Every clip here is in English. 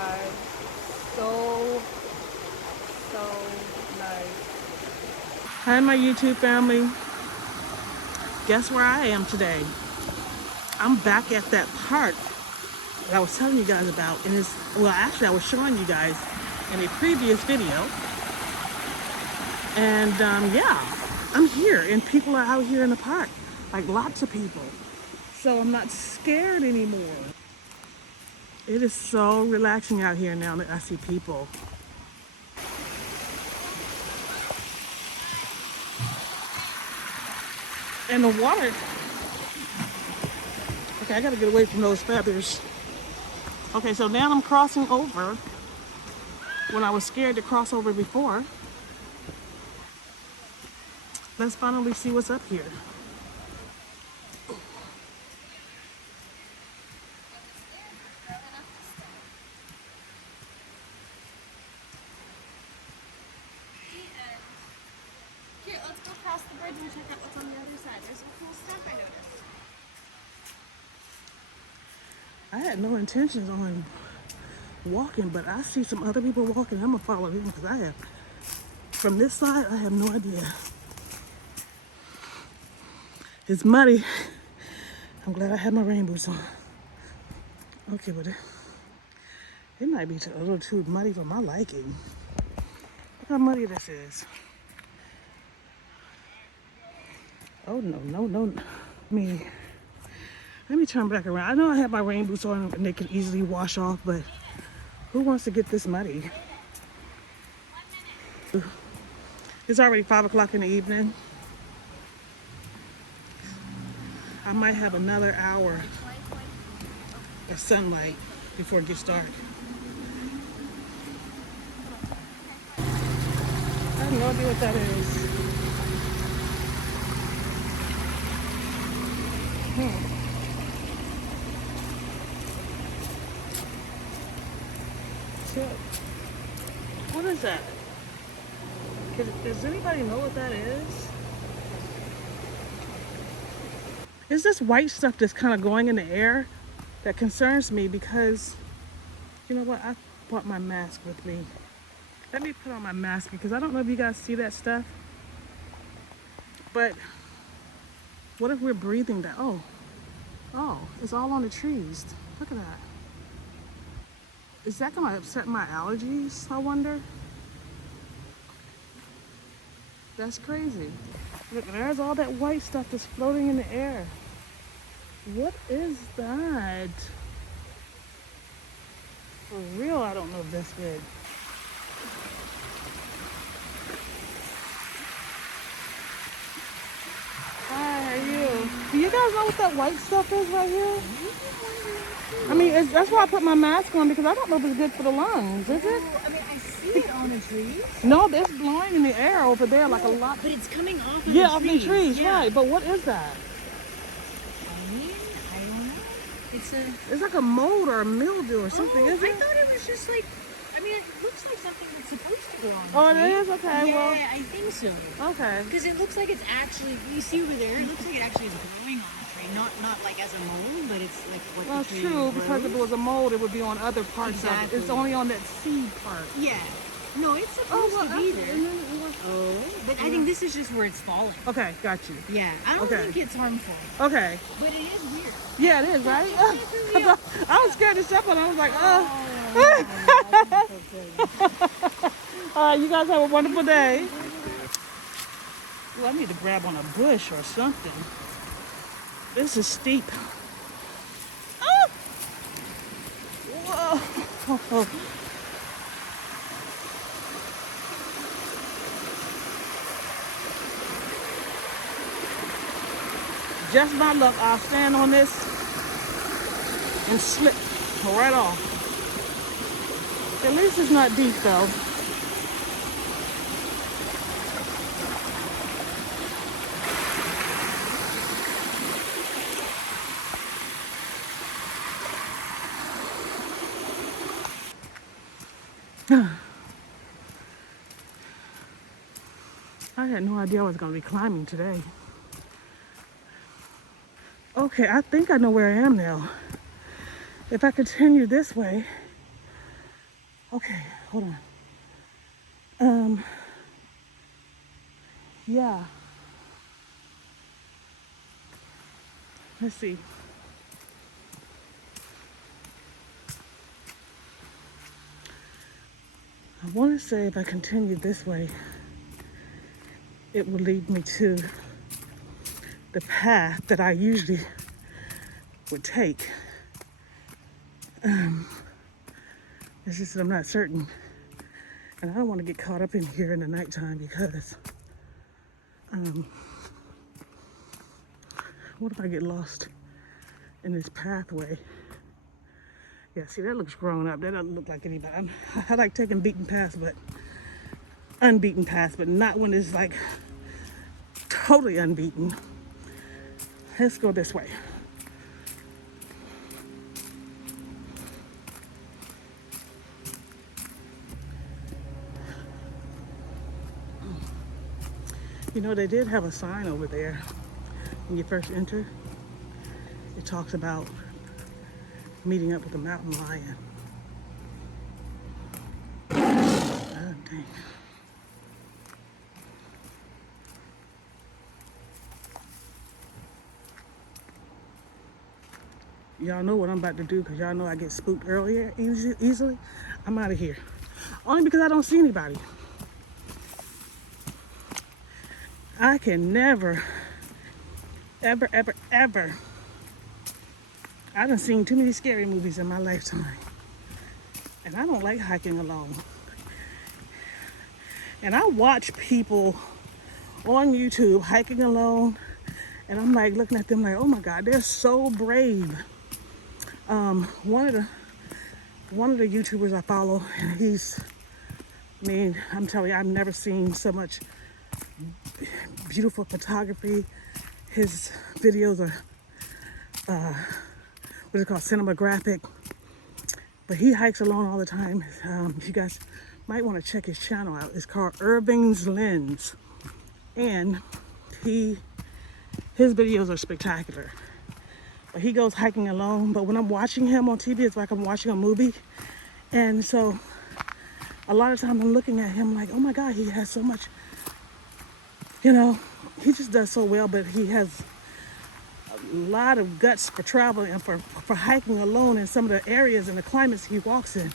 god. So nice. Hi, my YouTube family. Guess where I am today? I'm back at that park that I was telling you guys about. And it's, well, actually, I was showing you guys in a previous video. And yeah, I'm here and people are out here in the park, like lots of people. So I'm not scared anymore. It is so relaxing out here now that I see people. And the water, okay, I gotta get away from those feathers. Okay, so now I'm crossing over when I was scared to cross over before. Let's finally see what's up here. Here, let's go across the bridge and check out what's on the other side. There's some cool stuff I noticed. I had no intentions on walking, but I see some other people walking. I'm gonna follow them because I have, from this side, I have no idea. It's muddy. I'm glad I had my rain boots on. Okay, but it might be a little too muddy for my liking. Look how muddy this is. Oh no, no, no. Let me turn back around. I know I have my rain boots on and they can easily wash off, but who wants to get this muddy? It's already 5 o'clock in the evening. I might have another hour of sunlight before it gets dark. I have no idea what that is. So, what is that? Does anybody know what that is? It's this white stuff that's kind of going in the air that concerns me because, you know what? I brought my mask with me. Let me put on my mask because I don't know if you guys see that stuff. But what if we're breathing that? Oh, it's all on the trees. Look at that. Is that gonna upset my allergies, I wonder? That's crazy. Look, there's all that white stuff that's floating in the air. What is that? For real, I don't know if that's good. Hi, how are you? Do you guys know what that white stuff is right here? I mean, that's why I put my mask on because I don't know if it's good for the lungs, is it? I mean, I see it on the trees. No, it's blowing in the air over there like a lot. But it's coming off of Yeah, the off trees. the trees, Yeah. right. But what is that? I mean, I don't know. It's like a mold or a mildew or something, isn't I it? thought it was just like, I mean, it looks like something that's supposed to go on. Oh, the it tree. is? Okay, yeah, well. I think so. Okay. Because it looks like it's actually, you see over there, it looks like it actually is growing on the tree. Not like as a mold, but it's like what Well, the tree true, grows. because if it was a mold, it would be on other parts of it. Exactly. It's only on that seed part. Yeah. No, it's supposed to be there. Oh. But I think this is just where it's falling. Okay, got you. Yeah, I don't Okay. think it's harmful. Okay. But it is weird. Yeah, it is, right? I was scared to step on it. I was like, All right, you guys have a wonderful day. Well, I need to grab on a bush or something. This is steep. Oh! Whoa! Just my luck, I'll stand on this and slip right off. At least it's not deep though. I had no idea I was going to be climbing today. Okay, I think I know where I am now. If I continue this way, Okay, hold on. Um, yeah. Let's see. I want to say if I continue this way, it will lead me to the path that I usually would take. It's just that I'm not certain. And I don't want to get caught up in here in the nighttime because what if I get lost in this pathway? Yeah, see, that looks grown up. That doesn't look like anybody. I like taking beaten paths, but unbeaten paths, but not when it's like totally unbeaten. Let's go this way. You know, they did have a sign over there when you first enter. It talks about meeting up with a mountain lion. Oh, dang. Y'all know what I'm about to do because y'all know I get spooked earlier easily. I'm out of here. Only because I don't see anybody. I can never, ever, ever, ever. I done seen too many scary movies in my lifetime. And I don't like hiking alone. And I watch people on YouTube hiking alone. And I'm like looking at them like, oh my God, they're so brave. One of the YouTubers I follow, and I'm telling you, I've never seen so much beautiful photography. His videos are, what is it called, cinematographic. But he hikes alone all the time. You guys might want to check his channel out. It's called Irving's Lens. And his videos are spectacular. But he goes hiking alone. But when I'm watching him on TV, it's like I'm watching a movie. And so a lot of times I'm looking at him like, oh my God, he has so much, you know, he just does so well, but he has a lot of guts for traveling and for hiking alone in some of the areas and the climates he walks in.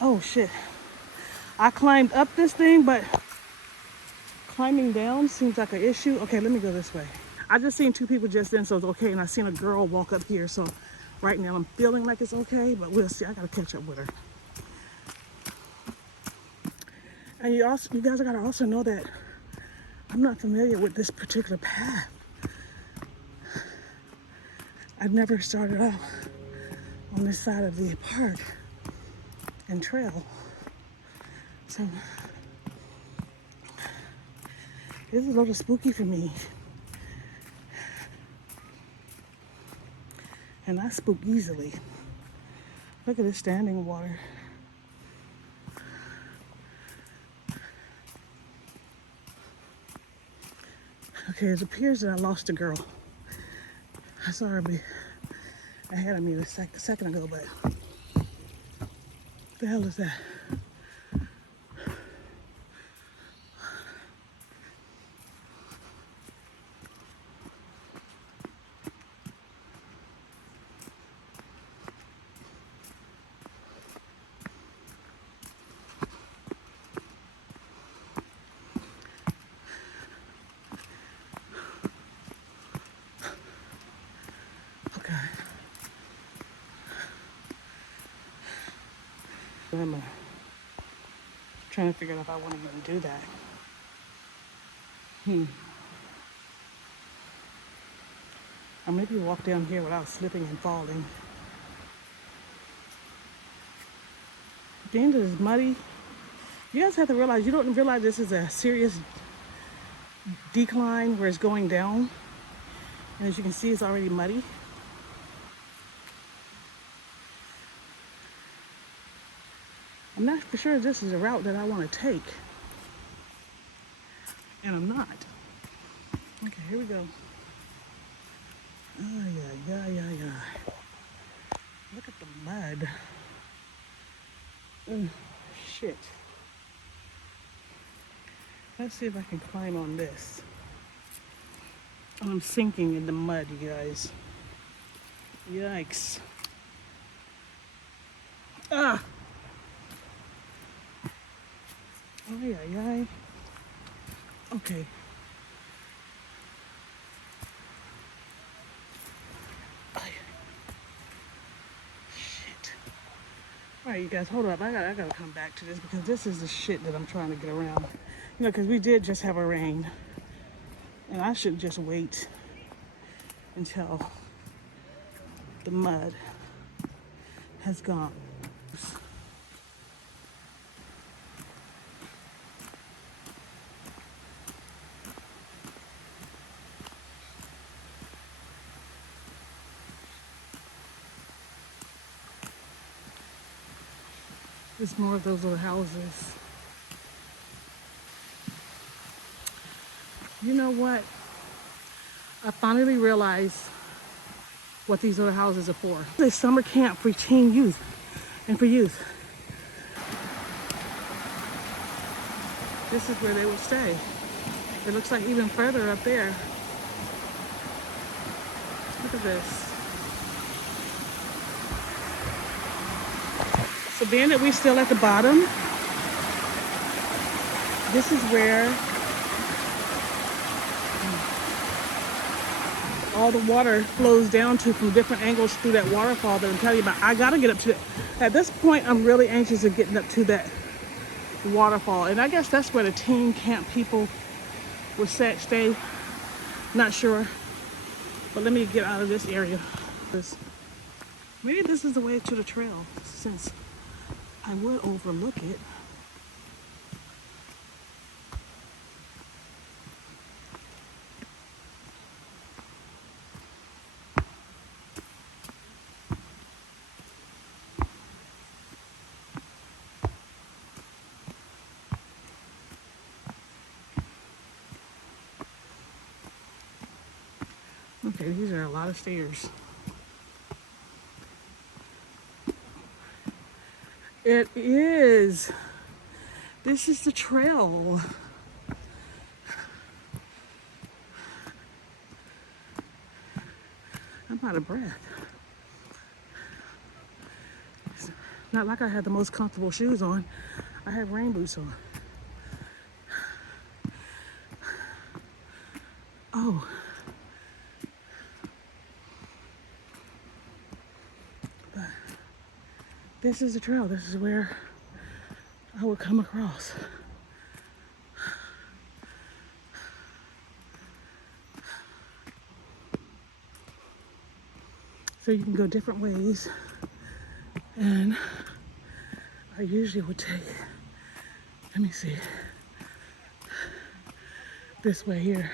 Oh shit. I climbed up this thing, but climbing down seems like an issue. Okay, let me go this way. I just seen two people just then, so it's okay. And I seen a girl walk up here, so right now I'm feeling like it's okay, but we'll see. I gotta catch up with her. And you guys gotta also know that I'm not familiar with this particular path. I've never started off on this side of the park and trail. So it's a little spooky for me. And I spook easily. Look at this standing water. Okay, it appears that I lost a girl. I saw her ahead of me a second ago, but what the hell is that? Okay. I'm trying to figure out if I want to even do that. Or maybe walk down here without slipping and falling. The end is muddy. You guys have to realize, you don't realize this is a serious decline where it's going down. And as you can see, it's already muddy. I'm not for sure this is a route that I want to take. And I'm not. Okay, here we go. Oh, yeah. mud. Ugh, shit. Let's see if I can climb on this. I'm sinking in the mud, you guys. Yikes. Ah! Oh, yeah. Okay. Ay. Shit. Alright, you guys, hold up. I gotta come back to this because this is the shit that I'm trying to get around. You know, because we did just have a rain. And I should just wait until the mud has gone. There's more of those little houses. You know what? I finally realized what these little houses are for. It's a summer camp for teen youth and for youth. This is where they will stay. It looks like even further up there. Look at this. So being that we're still at the bottom, this is where all the water flows down to from different angles through that waterfall that I'm telling you about. I gotta get up to it. At this point, I'm really anxious of getting up to that waterfall. And I guess that's where the teen camp people will stay. Not sure. But let me get out of this area. Maybe this is the way to the trail, since I would overlook it. Okay, these are a lot of stairs. It is. This is the trail. I'm out of breath. It's not like I had the most comfortable shoes on. I have rain boots on. Oh. But this is the trail. This is where I would come across. So you can go different ways, and I usually would take, let me see, this way here.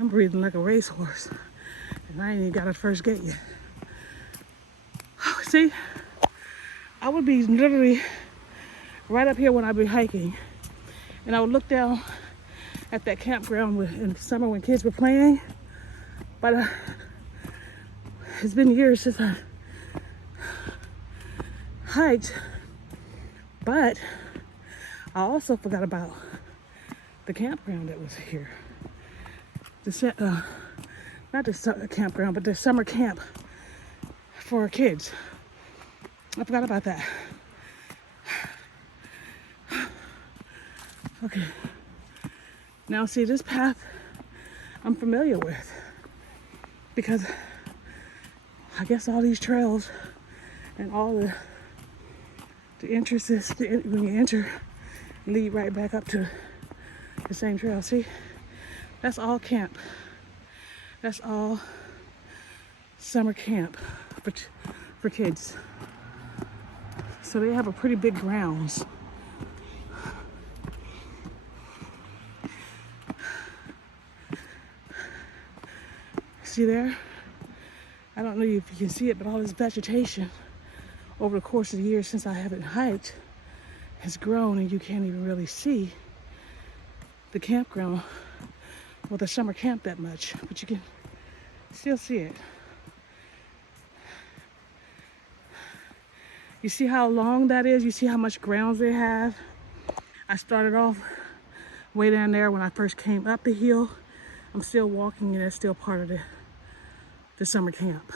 I'm breathing like a racehorse, and I ain't even got a first gate yet. See, I would be literally right up here when I'd be hiking, and I would look down at that campground in the summer when kids were playing. But it's been years since I hiked, but I also forgot about the campground that was here. Not the campground, but the summer camp for kids. I forgot about that. Okay. Now see, this path I'm familiar with because I guess all these trails and all the entrances when you enter lead right back up to the same trail. See, that's all camp. That's all summer camp for kids. So they have a pretty big grounds. See there? I don't know if you can see it, but all this vegetation over the course of the years since I haven't hiked has grown, and you can't even really see the campground or the summer camp that much, but you can still see it. You see how long that is? You see how much grounds they have? I started off way down there when I first came up the hill. I'm still walking and it's still part of the summer camp.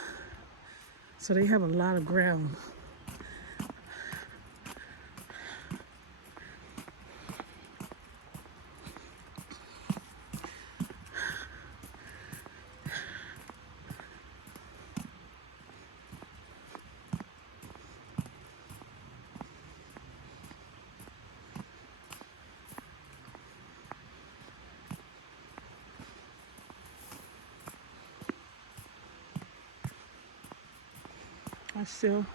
So they have a lot of ground. I still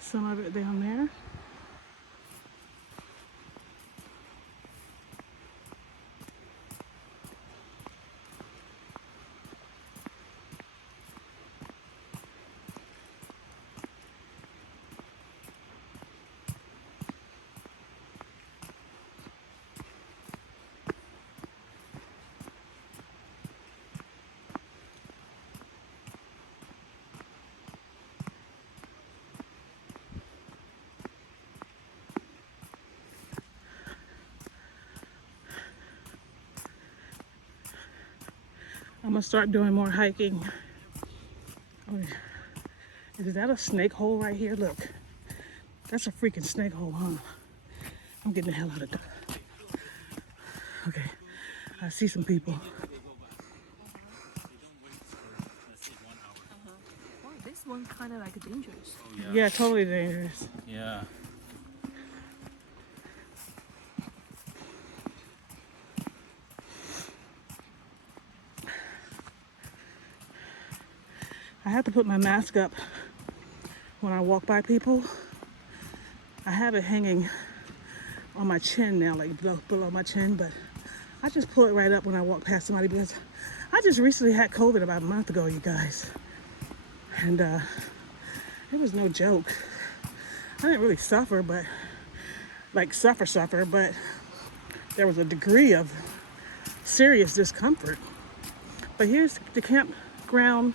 some of it down there. I'm gonna start doing more hiking. Oh, is that a snake hole right here? Look, that's a freaking snake hole, huh? I'm getting the hell out of there. Okay, I see some people. Wow, this one kind of like dangerous. Oh, yeah. Yeah, totally dangerous. Yeah. I have to put my mask up when I walk by people. I have it hanging on my chin now, like below my chin, but I just pull it right up when I walk past somebody because I just recently had COVID about a month ago, you guys. And it was no joke. I didn't really suffer, but like suffer, but there was a degree of serious discomfort. But here's the campground,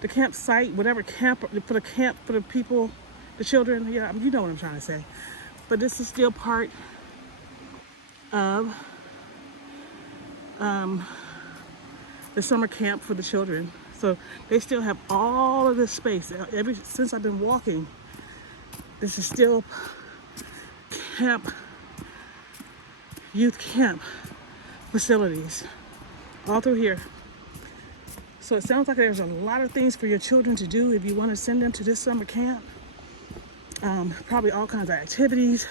the campsite, whatever camp for the people, the children. Yeah, you know what I'm trying to say. But this is still part of the summer camp for the children. So they still have all of this space. Since I've been walking, this is still youth camp facilities all through here. So it sounds like there's a lot of things for your children to do if you want to send them to this summer camp. Probably all kinds of activities,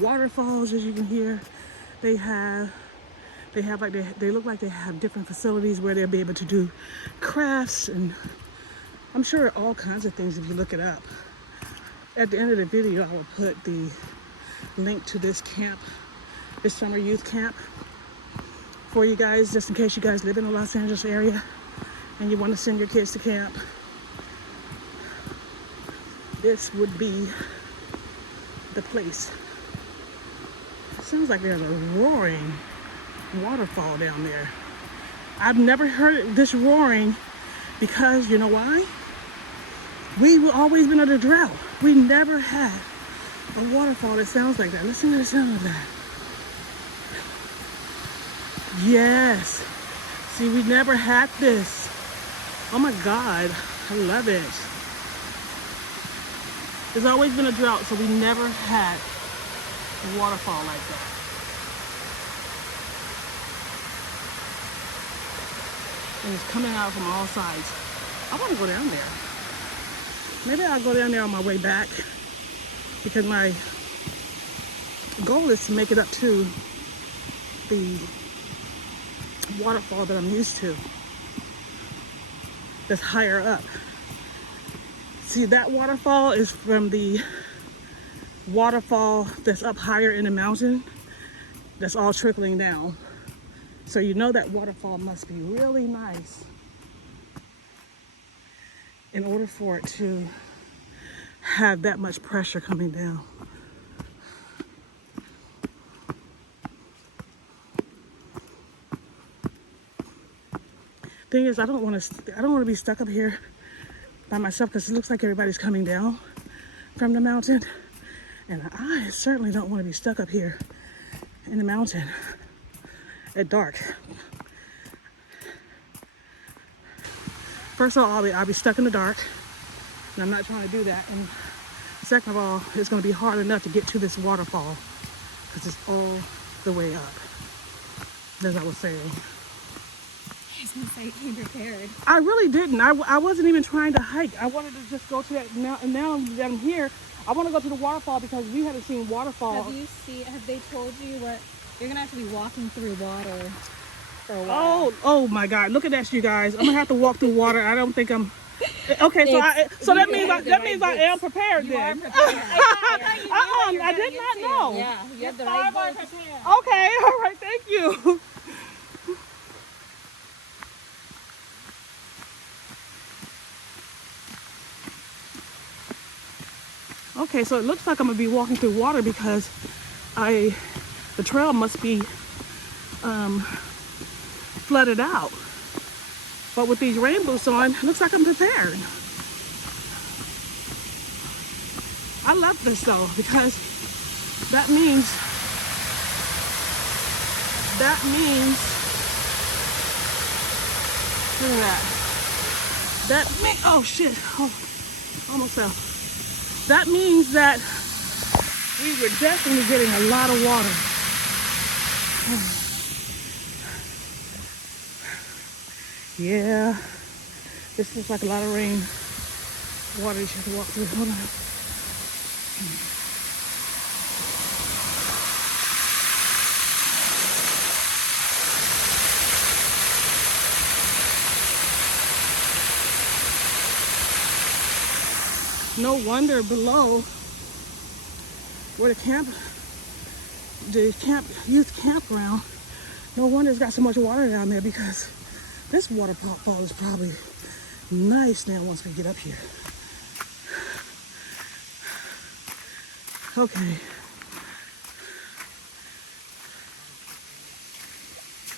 waterfalls, as you can hear. They look like they have different facilities where they'll be able to do crafts, and I'm sure all kinds of things if you look it up. At the end of the video, I will put the link to this camp, this summer youth camp, for you guys, just in case you guys live in the Los Angeles area and you want to send your kids to camp. This would be the place. It sounds like there's a roaring waterfall down there. I've never heard this roaring because you know why? We've always been under drought. We never had a waterfall that sounds like that. Listen to the sound of that. Yes. See, we never had this. Oh my God, I love it. There's always been a drought, so we never had a waterfall like that. And it's coming out from all sides. I want to go down there. Maybe I'll go down there on my way back because my goal is to make it up to the waterfall that I'm used to, that's higher up. See, that waterfall is from the waterfall that's up higher in the mountain, that's all trickling down. So you know that waterfall must be really nice in order for it to have that much pressure coming down. thing is, I don't want to be stuck up here by myself because it looks like everybody's coming down from the mountain. And I certainly don't want to be stuck up here in the mountain at dark. First of all, I'll be stuck in the dark, and I'm not trying to do that. And second of all, it's going to be hard enough to get to this waterfall because it's all the way up, as I was saying. I was gonna say, you came prepared. I really didn't. I wasn't even trying to hike. I wanted to just go to that. Now that I'm here, I want to go to the waterfall because we haven't seen waterfall. Have they told you what? You're gonna have to be walking through water for a while. Oh my God! Look at that, you guys. I'm gonna have to walk through water. I don't think I'm. Okay, so that means I am prepared You then. are prepared. I did not know. Yeah, you have the right boots. Okay, all right, thank you. Okay, so it looks like I'm gonna be walking through water because the trail must be flooded out. But with these rain boots on, it looks like I'm prepared. I love this though because that means look at that. Oh shit! Oh, almost fell. That means that we were definitely getting a lot of water. Yeah, this looks like a lot of rain. Water you have to walk through. Hold on. No wonder below where the youth campground, no wonder it's got so much water down there because this waterfall is probably nice now once we get up here. Okay.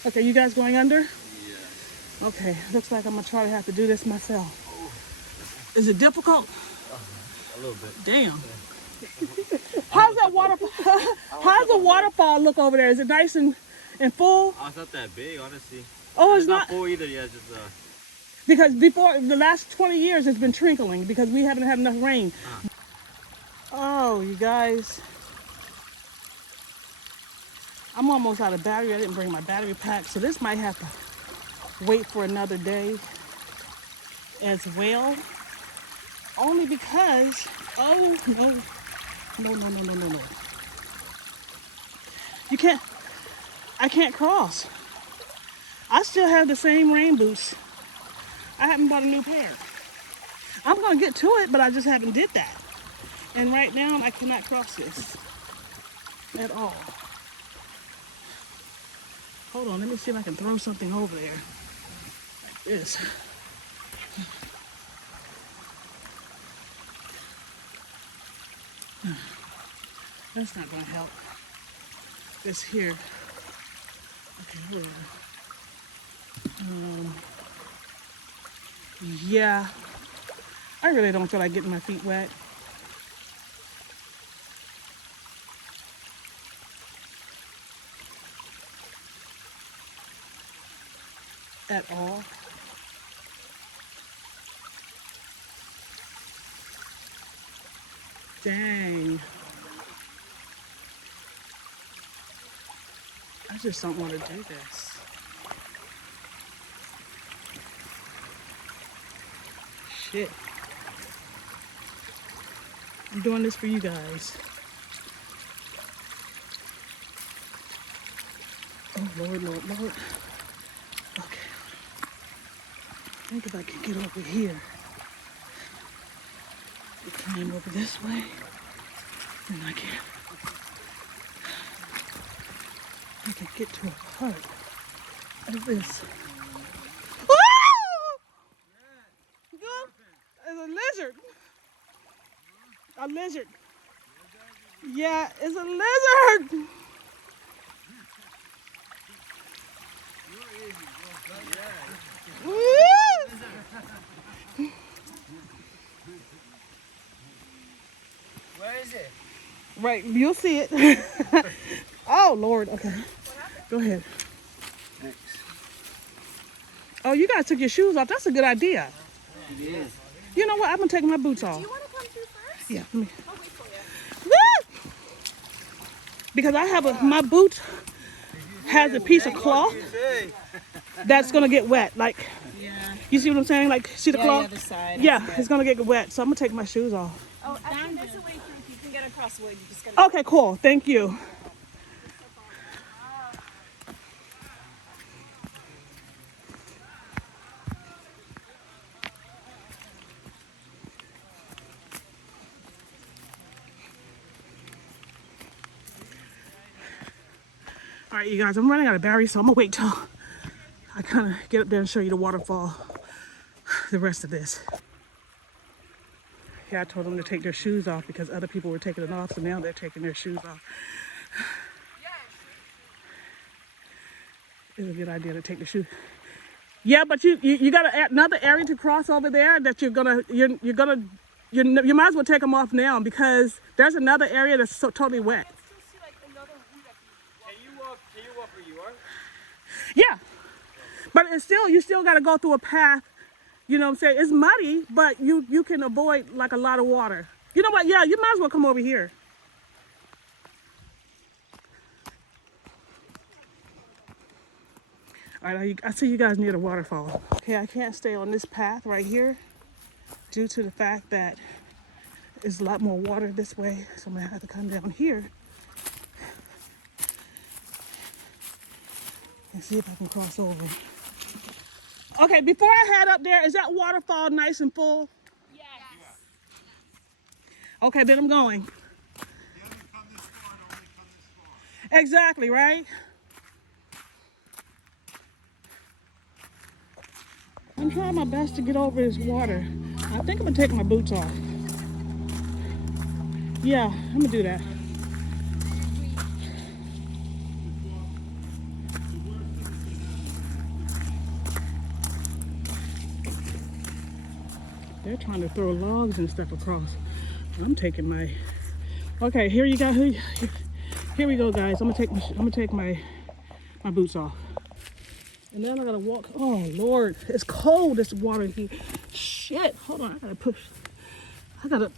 Okay, you guys going under? Yeah. Okay, looks like I'm gonna try to have to do this myself. Is it difficult? A little bit. Damn. How's the waterfall look over there? Is it nice and full? Oh, it's not that big, honestly. Oh, And it's not full either. Yeah, just because before the last 20 years it's been trickling because we haven't had enough rain. Oh, you guys. I'm almost out of battery. I didn't bring my battery pack, so this might have to wait for another day as well. Only because, oh, no. I can't cross. I still have the same rain boots. I haven't bought a new pair. I'm gonna get to it, but I just haven't did that. And right now, I cannot cross this at all. Hold on, let me see if I can throw something over there. Like this. That's not gonna help. This here. Okay, hold on. Yeah. I really don't feel like getting my feet wet. At all. Dang. I just don't want to do this. Shit. I'm doing this for you guys. Oh, Lord. Okay. I think if I can get over here, and climb over this way, then I can get to a part of this. It's a lizard. A lizard. Yeah, it's a lizard. Where is it? Right, you'll see it. Oh, Lord. Okay. Go ahead. Thanks. Oh, you guys took your shoes off. That's a good idea. Yeah. You know what? I'm going to take my boots off. Do you want to come through first? Yeah. Let me. I'll wait for you. Woo! Because I have my boot has a piece of cloth that's going to get wet. Like, Yeah. you see what I'm saying? Like, see the Yeah, cloth? the other side. Yeah, it's going to get wet. So I'm going to take my shoes off. Oh, actually, there's a way through. If you can get across the wood, you just gotta. Okay, cool. Thank you. All right, you guys, I'm running out of batteries, so I'm gonna wait till I kind of get up there and show you the waterfall, the rest of this. Yeah, I told them to take their shoes off because other people were taking it off, so now they're taking their shoes off. It's a good idea to take the shoes. Yeah, but you got another area to cross over there that you might as well take them off now because there's another area that's so totally wet. Can you walk where you are? Yeah, but it's still, you still got to go through a path. You know what I'm saying? It's muddy, but you can avoid like a lot of water. You know what? Yeah, you might as well come over here. All right, I see you guys near the waterfall. Okay, I can't stay on this path right here due to the fact that there's a lot more water this way, so I'm gonna have to come down here and see if I can cross over. Okay, before I head up there, is that waterfall nice and full? Yes. Okay, then I'm going. Exactly, right? I'm trying my best to get over this water. I think I'm gonna take my boots off. Yeah, I'm gonna do that. They're trying to throw logs and stuff across. I'm taking my. Okay, here you go. Here we go, guys. I'm gonna take my boots off. And then I gotta walk. Oh Lord, it's cold. This water here. Shit. Hold on. I gotta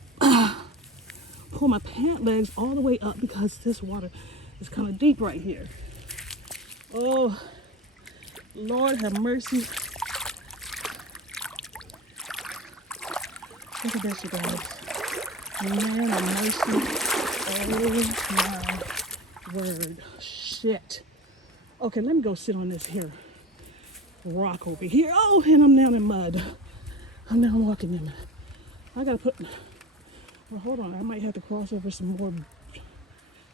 pull my pant legs all the way up because this water is kind of deep right here. Oh Lord, have mercy. Look at this, you guys. Man of mercy. Oh my word. Shit. Okay, let me go sit on this here rock over here. Oh, and I'm down in mud. I'm now walking in. I gotta put, well, hold on. I might have to cross over some more.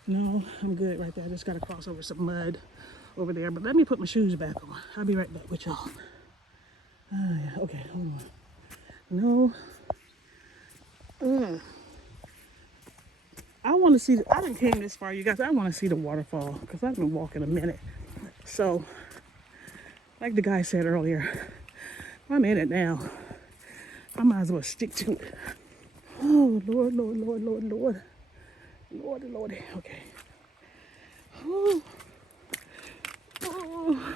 No, I'm good right there. I just gotta cross over some mud over there. But let me put my shoes back on. I'll be right back with y'all. Yeah, okay, hold on. No. I want to see, I didn't came this far, you guys. I want to see the waterfall because I've been walking a minute. So, like the guy said earlier, I'm in it now. I might as well stick to it. Oh, Lord, Lord, Lord, Lord, Lord. Lord, Lord. Okay. Oh, oh,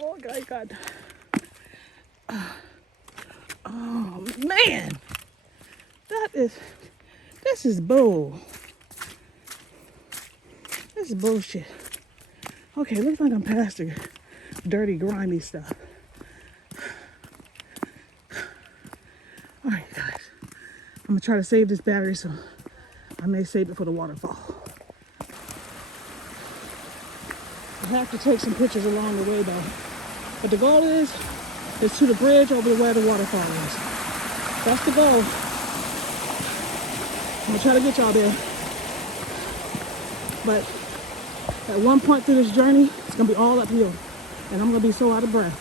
oh, God. Oh, man. This is bull. This is bullshit. Okay, looks like I'm past the dirty, grimy stuff. All right, guys. I'm gonna try to save this battery, so I may save it for the waterfall. I have to take some pictures along the way, though. But the goal is to the bridge over to where the waterfall is. That's the goal. I'm gonna try to get y'all there. But at one point through this journey, it's gonna be all uphill. And I'm gonna be so out of breath.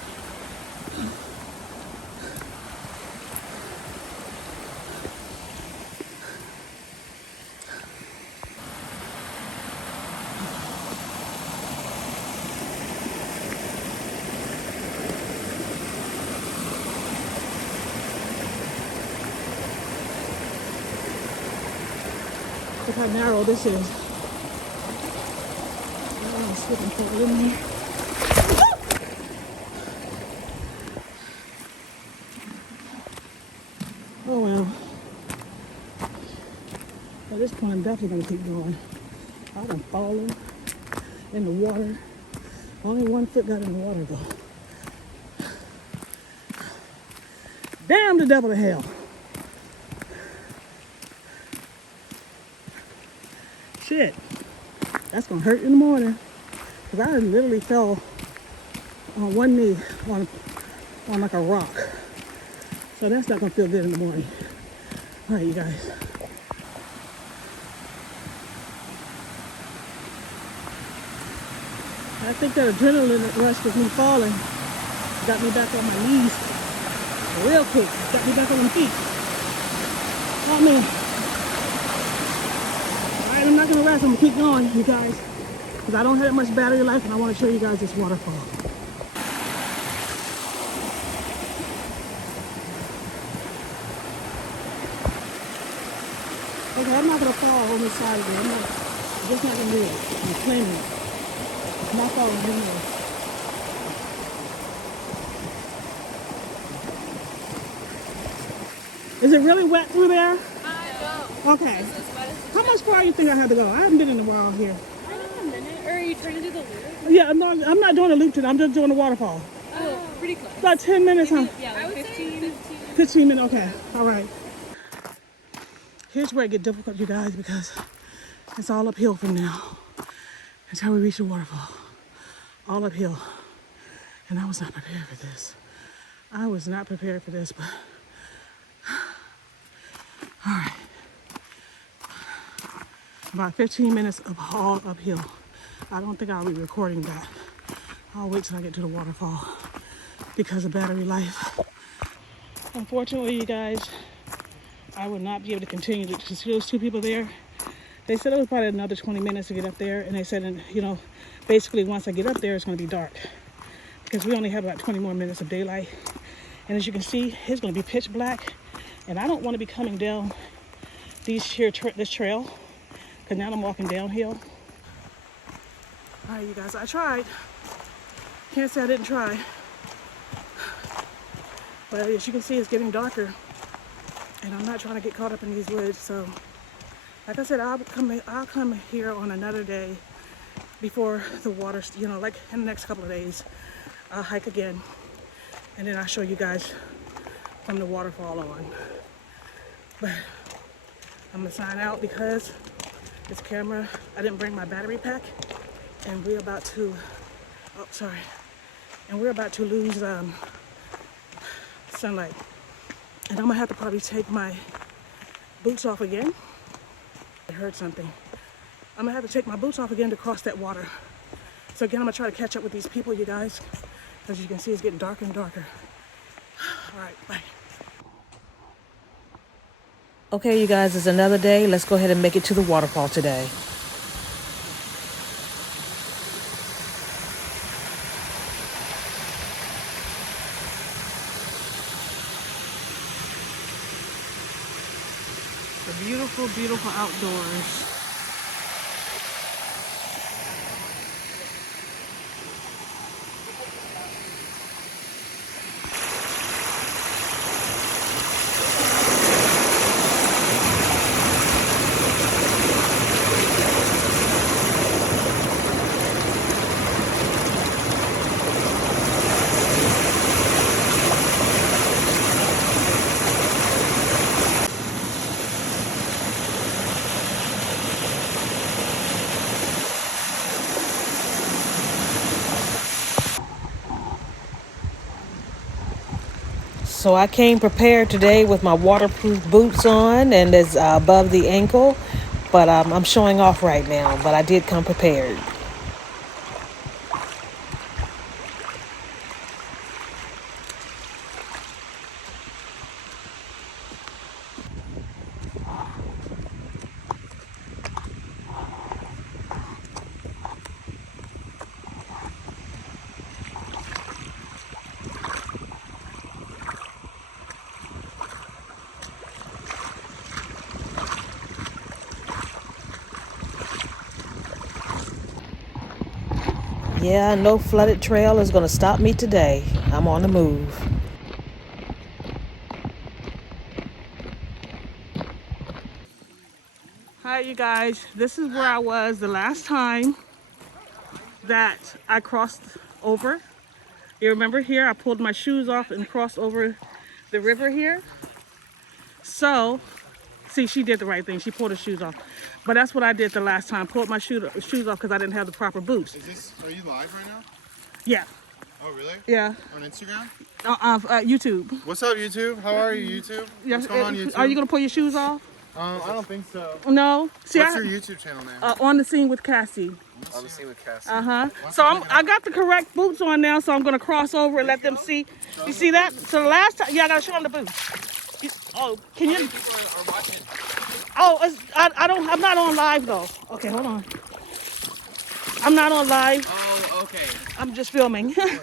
Look how narrow this is. I'm slipping fall in here. Oh well. At this point, I'm definitely gonna keep going. I done fallen in the water. Only one foot got in the water though. Damn the devil to hell. Shit. That's gonna hurt in the morning. Cause I literally fell on one knee on like a rock. So that's not gonna feel good in the morning. All right, you guys. I think that adrenaline rush with me falling got me back on my knees real quick. Got me back on my feet. Oh man. All right, I'm not gonna rest. I'm gonna keep going, you guys, because I don't have that much battery life, and I want to show you guys this waterfall. Okay, I'm not gonna fall on this side of it. I'm just not gonna do it. I'm claiming it. I'm not falling anymore. Is it really wet through there? No. Okay. This is wet as How much far you think I have to go? I haven't been in a while here. I don't know, a minute. Or are you trying to do the loop? Yeah, I'm not doing a loop today. I'm just doing the waterfall. Oh, pretty close. About 10 minutes, huh? Yeah, like 15. 15 minutes, okay. All right. Here's where it gets difficult, you guys, because it's all uphill from now until we reach the waterfall. All uphill. And I was not prepared for this. I was not prepared for this, but all right. About 15 minutes of all uphill. I don't think I'll be recording that. I'll wait till I get to the waterfall because of battery life. Unfortunately, you guys, I would not be able to continue to see those two people there. They said it was probably another 20 minutes to get up there, and they said, you know, basically once I get up there, it's going to be dark because we only have about 20 more minutes of daylight. And as you can see, it's going to be pitch black, and I don't want to be coming down this trail because now I'm walking downhill. All right, you guys, I tried. Can't say I didn't try. But as you can see, it's getting darker, and I'm not trying to get caught up in these woods. So, like I said, I'll come here on another day before the water, you know, like in the next couple of days. I'll hike again, and then I'll show you guys from the waterfall on. But I'm gonna sign out because this camera, I didn't bring my battery pack, and we're about to, and we're about to lose sunlight. And I'm gonna have to probably take my boots off again. I heard something. I'm gonna have to take my boots off again to cross that water. So again, I'm gonna try to catch up with these people, you guys. As you can see, it's getting darker and darker. All right, bye. Okay, you guys, it's another day. Let's go ahead and make it to the waterfall today. The beautiful, beautiful outdoors. So I came prepared today with my waterproof boots on, and it's above the ankle, but I'm showing off right now, but I did come prepared. Yeah, no flooded trail is going to stop me today. I'm on the move. Hi, you guys. This is where I was the last time that I crossed over. You remember here, I pulled my shoes off and crossed over the river here. So, see, she did the right thing. She pulled her shoes off. But that's what I did the last time. Pulled my shoes off because I didn't have the proper boots. Are you live right now? Yeah. Oh, really? Yeah. On Instagram? YouTube. What's up, YouTube? How are you, YouTube? Yes, What's going on, YouTube? Are you going to pull your shoes off? I don't think so. No. See, What's your YouTube channel name? On the Scene with Cassie. On the Scene with Cassie. So I got the correct boots on now, so I'm going to cross over and let them see. You see that? So the last time, yeah, I got to show them the boots. Can you? How many people are watching? I'm not on live though. Okay, hold on. I'm not on live. Oh, okay. I'm just filming. No, that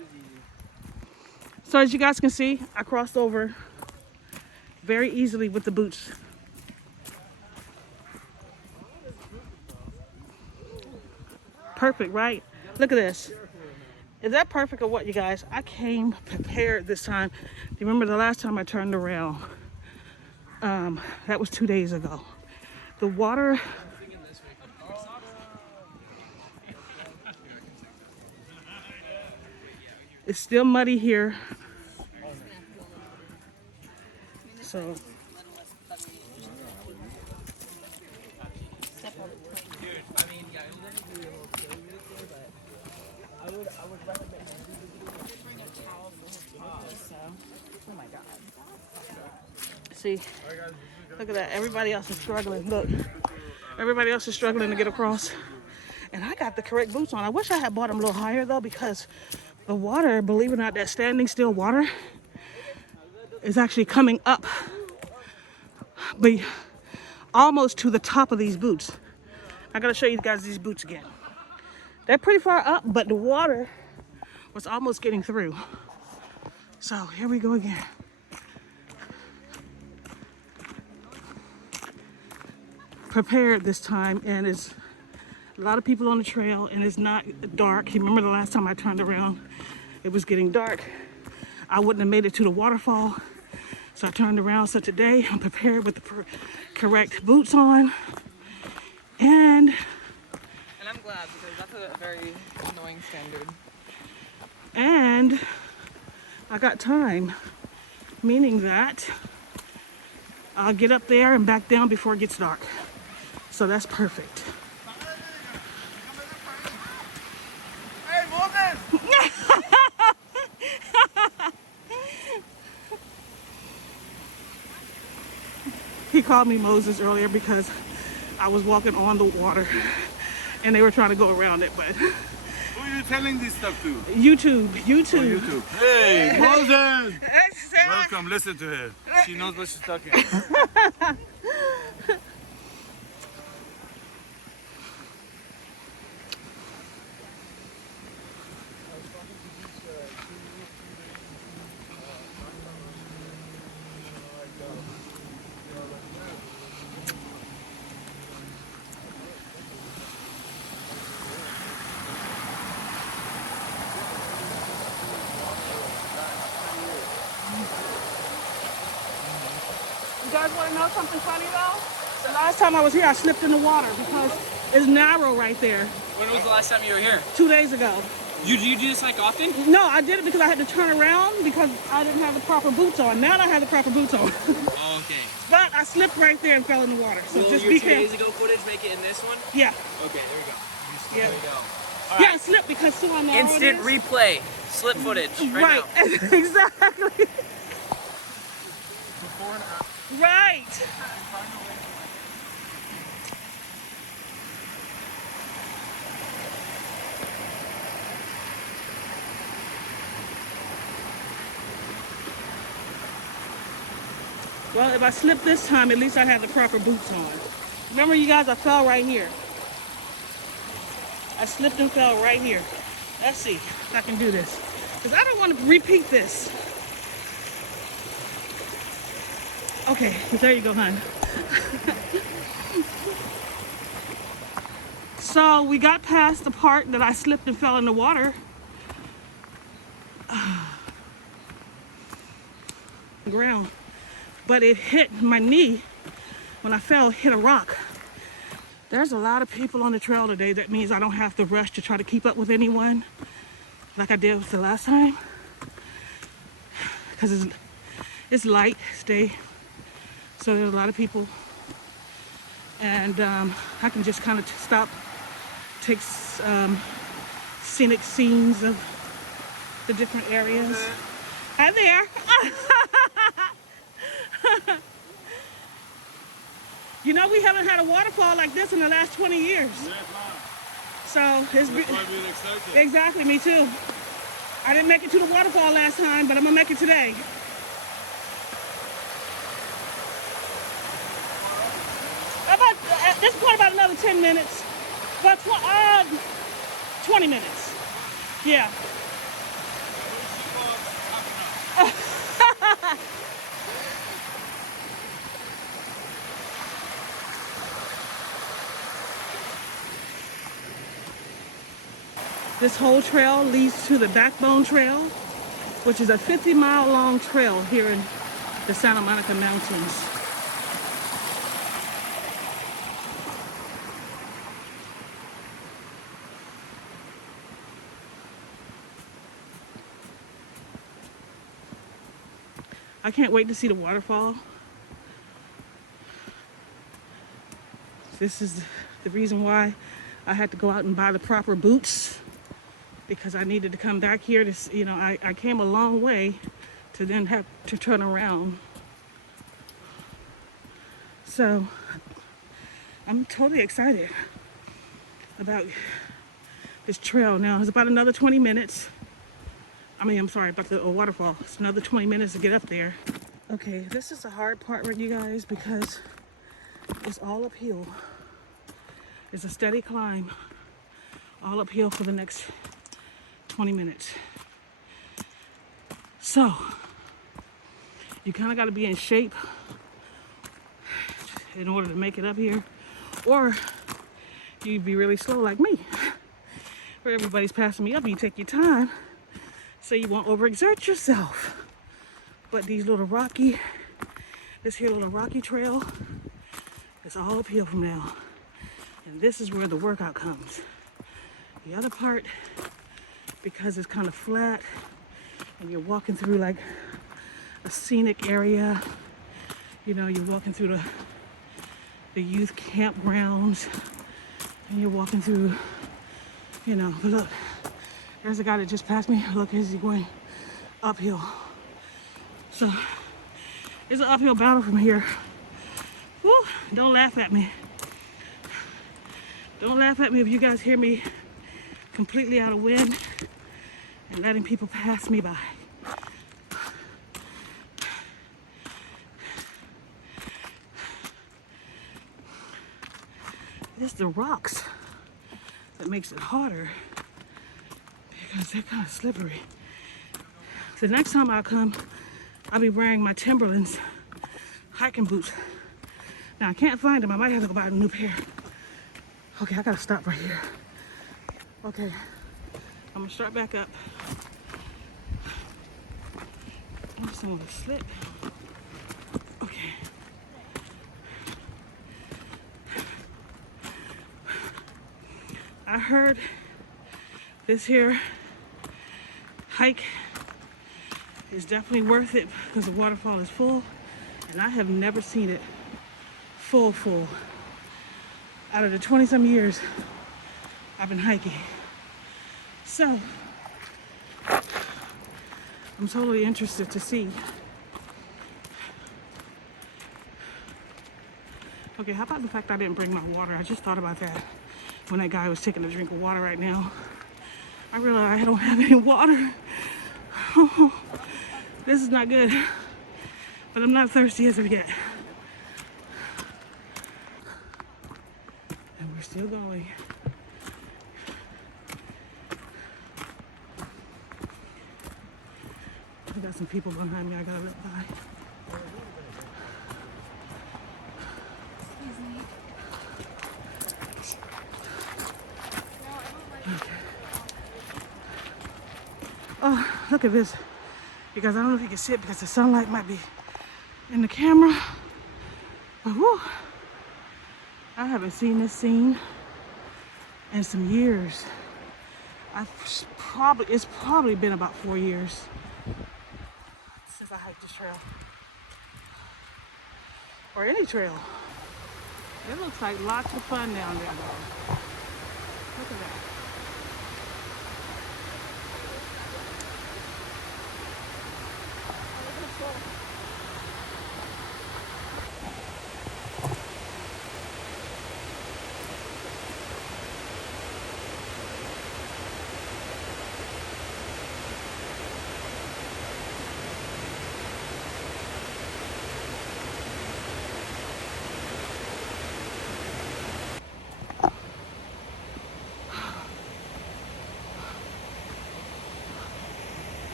is easy. So as you guys can see, I crossed over very easily with the boots. Perfect, right? Look at this. Is that perfect or what, you guys? I came prepared this time. Do you remember the last time I turned around? That was 2 days ago. The water is still muddy here. So see, look at that. Everybody else is struggling. Look, everybody else is struggling to get across. And I got the correct boots on. I wish I had bought them a little higher though, because the water, believe it or not, that standing still water is actually coming up, but almost to the top of these boots. I gotta show you guys these boots again. They're pretty far up, but the water was almost getting through. So here we go again. Prepared this time, and it's a lot of people on the trail, and it's not dark. You remember the last time I turned around, it was getting dark. I wouldn't have made it to the waterfall, so I turned around. So today I'm prepared with the correct boots on, and I'm glad, because that's a very annoying standard. and I got time, meaning that I'll get up there and back down before it gets dark. So that's perfect. Hey, Moses! He called me Moses earlier because I was walking on the water and they were trying to go around it, but Who are you telling this stuff to? YouTube. Hey, Moses! Welcome. Welcome, listen to her. She knows what she's talking about. You guys want to know something funny though? The last time I was here, I slipped in the water because it's narrow right there. When was the last time you were here? 2 days ago. You do this like often? No, I did it because I had to turn around because I didn't have the proper boots on. Now I have the proper boots on. Oh, okay. But I slipped right there and fell in the water. So Will just your be 2 days careful. ago footage make it in this one? Yeah. Okay, there we go. Yeah. There we go. Yeah, I slipped because see how narrow Instant it is? replay. Slip footage Right. right now. Exactly. Right. Well, if I slip this time, at least I have the proper boots on. Remember, you guys, I fell right here. I slipped and fell right here. Let's see if I can do this. Because I don't want to repeat this. Okay, there you go, hon. So we got past the part that I slipped and fell in the water. Ground, but it hit my knee when I fell, hit a rock. There's a lot of people on the trail today. That means I don't have to rush to try to keep up with anyone like I did with the last time, because it's light day, so there's a lot of people, and I can just kind of stop, take scenic scenes of the different areas. Hi there. You know, we haven't had a waterfall like this in the last 20 years. So it's exactly, me too. I didn't make it to the waterfall last time, but I'm gonna make it today. About at this point, about another 10 minutes, but 20 minutes. Yeah. This whole trail leads to the Backbone Trail, which is a 50-mile long trail here in the Santa Monica Mountains. I can't wait to see the waterfall. This is the reason why I had to go out and buy the proper boots, because I needed to come back here to, you know, I came a long way to then have to turn around. So I'm totally excited about this trail. Now it's about another 20 minutes. I'm sorry, about the waterfall. It's another 20 minutes to get up there. Okay, this is the hard part with you guys because it's all uphill. It's a steady climb, all uphill for the next 20 minutes. So you kind of got to be in shape in order to make it up here, or you'd be really slow like me, where everybody's passing me up and you take your time so you won't overexert yourself. But this here little rocky trail, it's all uphill from now, and this is where the workout comes. The other part, because it's kind of flat and you're walking through like a scenic area, you know, you're walking through the youth campgrounds, and you're walking through, you know, look, there's a guy that just passed me. Look, he's going uphill. So it's an uphill battle from here. Woo, don't laugh at me. Don't laugh at me if you guys hear me completely out of wind and letting people pass me by. It's the rocks that makes it harder because they're kind of slippery. The next time I come, I'll be wearing my Timberlands hiking boots. Now I can't find them. I might have to go buy a new pair. Okay, I gotta stop right here. Okay, I'm gonna start back up. I just don't want to slip. Okay. I heard this here hike is definitely worth it because the waterfall is full, and I have never seen it full. Out of the 20-some years I've been hiking. So I'm totally interested to see. Okay, how about the fact I didn't bring my water? I just thought about that when that guy was taking a drink of water right now. I realized I don't have any water. This is not good, but I'm not thirsty as of yet. And we're still going. I got some people behind me I gotta let by. Look at this. Because I don't know if you can see it because the sunlight might be in the camera. But whoo, I haven't seen this scene in some years. It's probably been about 4 years since I hiked this trail. Or any trail. It looks like lots of fun down there though. Look at that.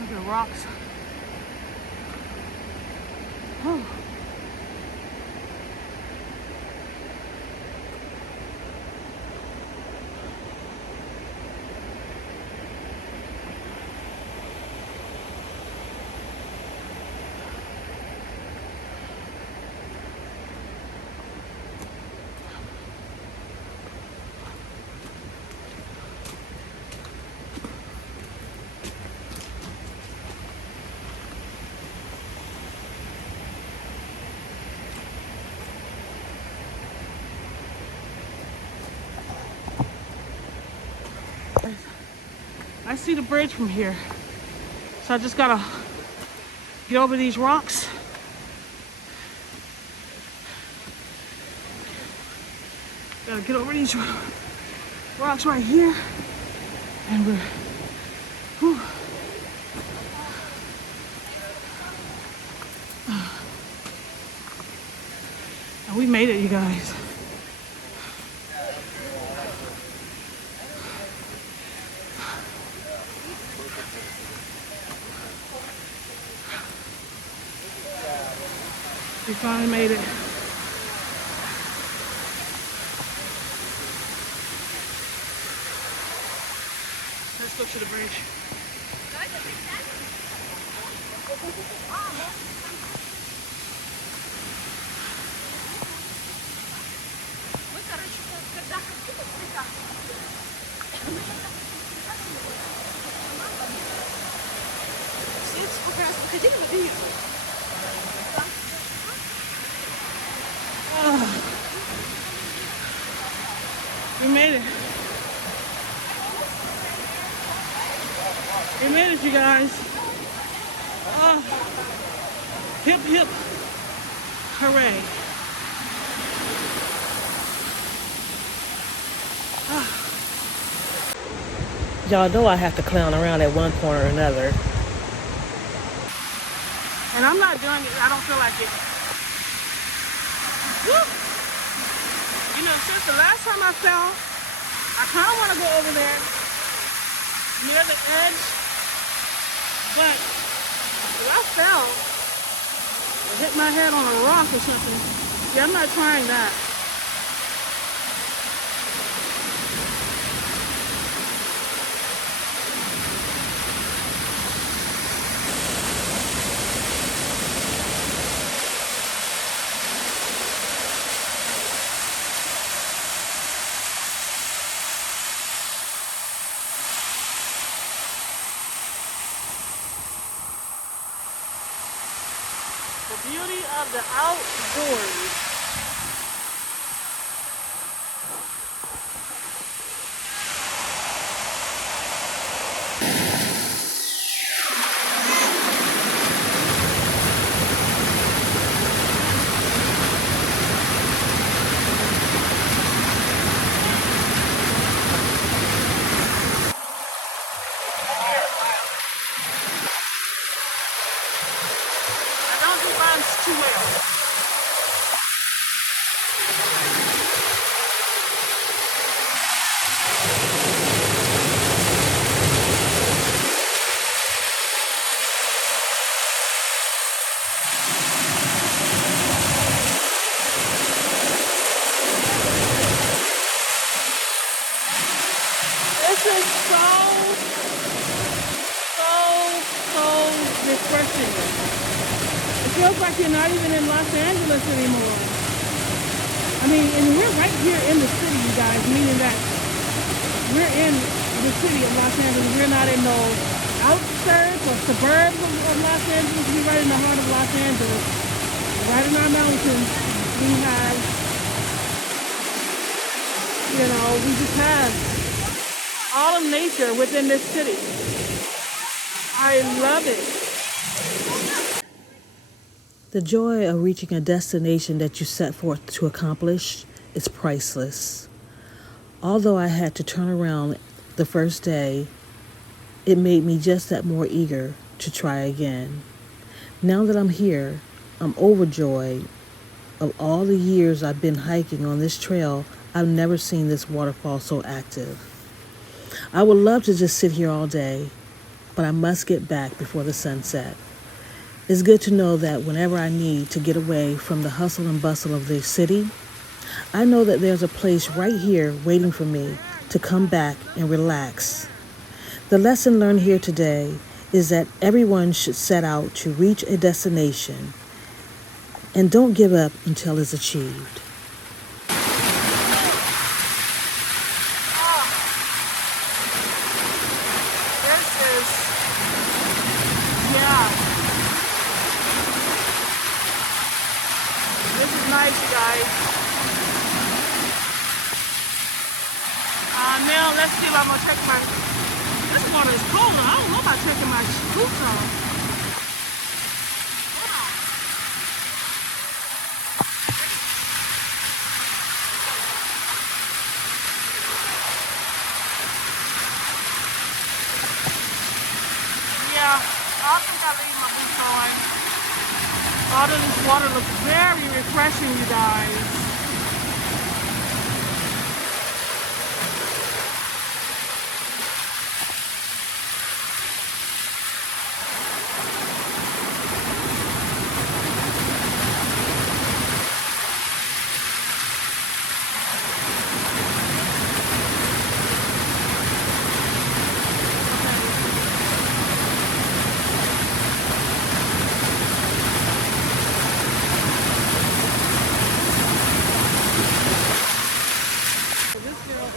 Look at the rocks. Oh. I see the bridge from here. So I just gotta get over these rocks. Gotta get over these rocks right here. And we're, whew. And we made it, you guys. We finally made it. Let's go to the bridge. We made it. We made it, you guys. Hip, hip, hooray. Y'all know I have to clown around at one point or another. And I'm not doing it, I don't feel like it. Woo! You know, since the last time I fell, I kind of want to go over there near the edge, but if I fell or hit my head on a rock or something, yeah, I'm not trying that. The beauty of the outdoors. I don't do runs too well. This is so refreshing. It feels like you're not even in Los Angeles anymore. I mean, and we're right here in the city, you guys, meaning that we're in the city of Los Angeles. We're not in no outskirts or suburbs of Los Angeles. We're right in the heart of Los Angeles. Right in our mountains, we have, we just have all of nature within this city. I love it. The joy of reaching a destination that you set forth to accomplish is priceless. Although I had to turn around the first day, it made me just that more eager to try again. Now that I'm here, I'm overjoyed. Of all the years I've been hiking on this trail, I've never seen this waterfall so active. I would love to just sit here all day, but I must get back before the sunset. It's good to know that whenever I need to get away from the hustle and bustle of the city, I know that there's a place right here waiting for me to come back and relax. The lesson learned here today is that everyone should set out to reach a destination and don't give up until it's achieved. This is nice, you guys. Now let's see if I'm gonna take my. This water is cold. I don't know about taking my boots off. Hold on. Yeah, I think I'll leave my boots on. All of this water looks very refreshing, you guys.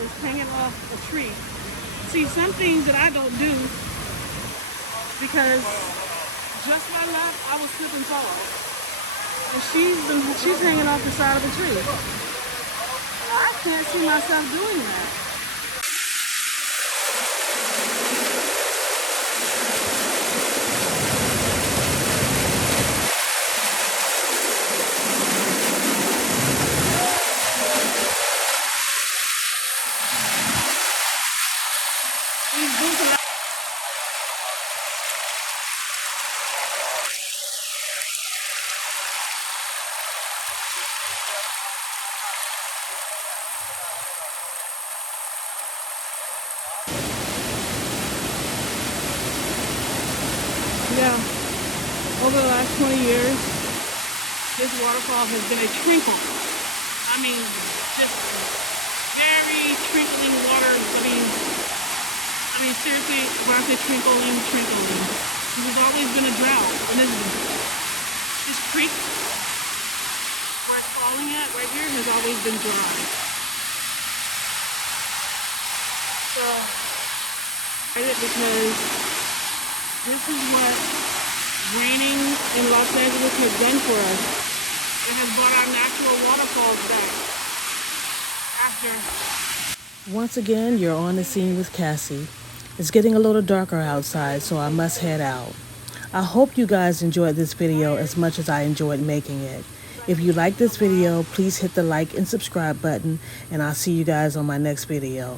Is hanging off a tree. See, some things that I don't do because just my left, I will slip and fall. And she's hanging off the side of a tree. I can't see myself doing that. These boots are yeah, over the last 20 years, this waterfall has been a trinkle. I mean, just very trickling water. I mean, seriously, when I say trickling, this has always been a drought. And this creek, where it's falling at, right here, has always been dry. So, I did it because this is what raining in Los Angeles has done for us. It has brought our natural waterfalls back. Once again, you're on the scene with Cassie. It's getting a little darker outside, so I must head out. I hope you guys enjoyed this video as much as I enjoyed making it. If you like this video, please hit the like and subscribe button, and I'll see you guys on my next video.